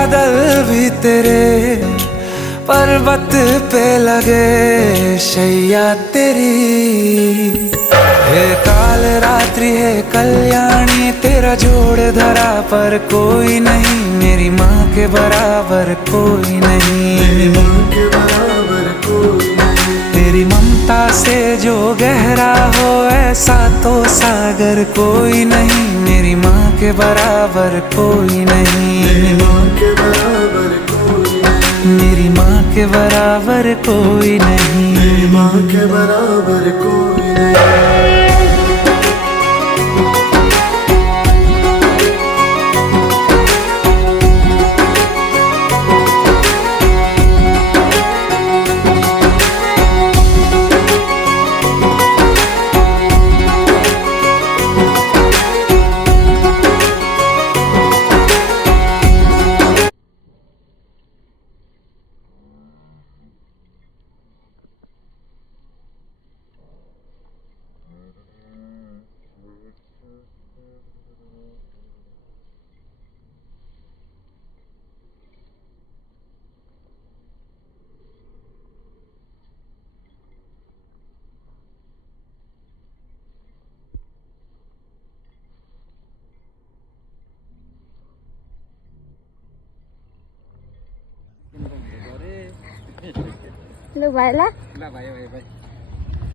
बादल भी तेरे पर्वत पे लगे शैया तेरी। हे काल रात्रि है कल्याणी, तेरा जोड़ धरा पर कोई नहीं, मेरी माँ के बराबर कोई नहीं। तेरी ममता से जो गहरा हो ऐसा तो सागर कोई नहीं, मेरी माँ के बराबर कोई नहीं। मेरी माँ के बराबर कोई नहीं, मेरी माँ के बराबर कोई नहीं, मेरी माँ के बराबर कोई नहीं। Lu vậy lá. Vậy.